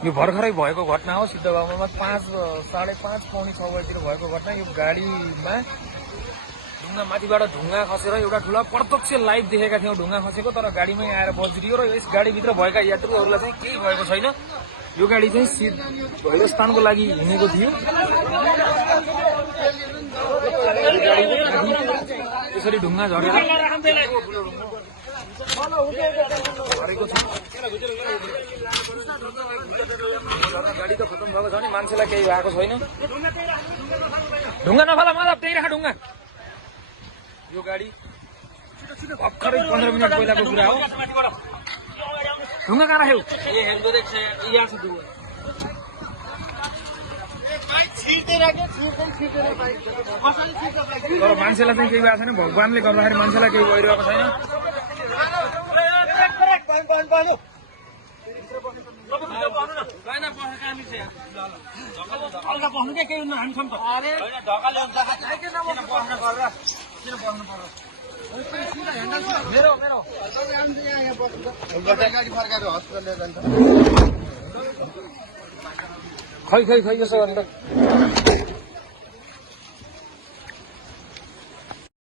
यो भर्खरै भएको घटना हो सिद्धबाबुमा 5 साढे 5 पौने 6 बजेतिर भएको घटना। यो गाडीमा ढुङ्गा माथिबाट ढुङ्गा खसेर एउटा ठुला प्रत्यक्ष लाइभ देखेका थियौं ढुङ्गा खसेको, तर गाडीमै आएर बज्रियो र यस गाडीभित्र भएका यात्रुहरूलाई चाहिँ केही भएको छैन। यो गाडी चाहिँ भैरवस्थानको लागि हिँडेको थियो। यसरी ढुङ्गा झरेर झरेको छ। गाडी त खतम भएको छ नि, मान्छेलाई केही भएको छैन। ढुङ्गा नफाला माधव, त्यही राख ढुङ्गा। यो गाडी भर्खरै 15 मिनट पहिलाको कुरा हो। ढुङ्गा कहाँ राख्यौ? तर मान्छेलाई चाहिँ केही भएको छैन। भगवानले गर्दाखेरि मान्छेलाई केही भइरहेको छैन। खै यसो अन्त